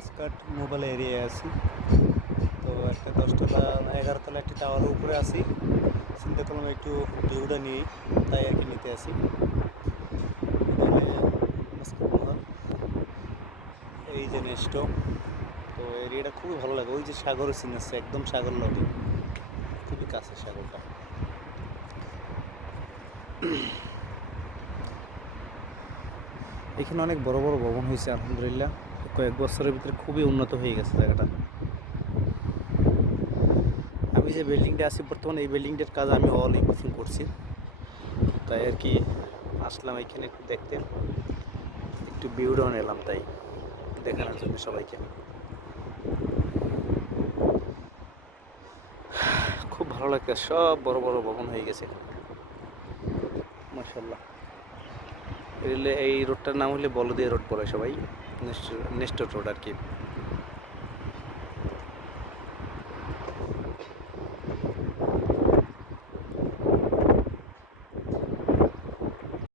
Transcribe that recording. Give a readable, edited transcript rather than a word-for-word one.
Muscat mobile এরিয়ায় আছি। তো একটা 10তলা 11তলা একটি টাওয়ারের উপরে আছি। চিন্তা করলাম একটু ভিউটা নিই, তাই আর কি নিতে আসি। মাস্কাট মোহন, এই যে নেস্টো। তো এরিয়াটা খুবই ভালো লাগে। ওই যে সাগরের সিন আছে, একদম সাগর লগে, খুবই কাছে সাগরটা। এখানে অনেক বড় বড় ভবন হয়েছে আলহামদুলিল্লাহ। কয়েক বছরের ভিতরে খুবই উন্নত হয়ে গেছে জায়গাটা। আমি যে বিল্ডিংটা আছি বর্তমানে, এই বিল্ডিংটার কাজ আমি অল এভরিথিং করছি। তাই আর কি আসলাম এখানে একটু দেখতে, একটু ভিউটাও নিলাম, তাই দেখানোর জন্য সবাইকে। খুব ভালো লাগছে, সব বড় বড় ভবন হয়ে গেছে মাশাল্লাহ। এই রোডটার নাম হলে বলদিয়া রোড বলে সবাই, নেস্টো রোড আর কি।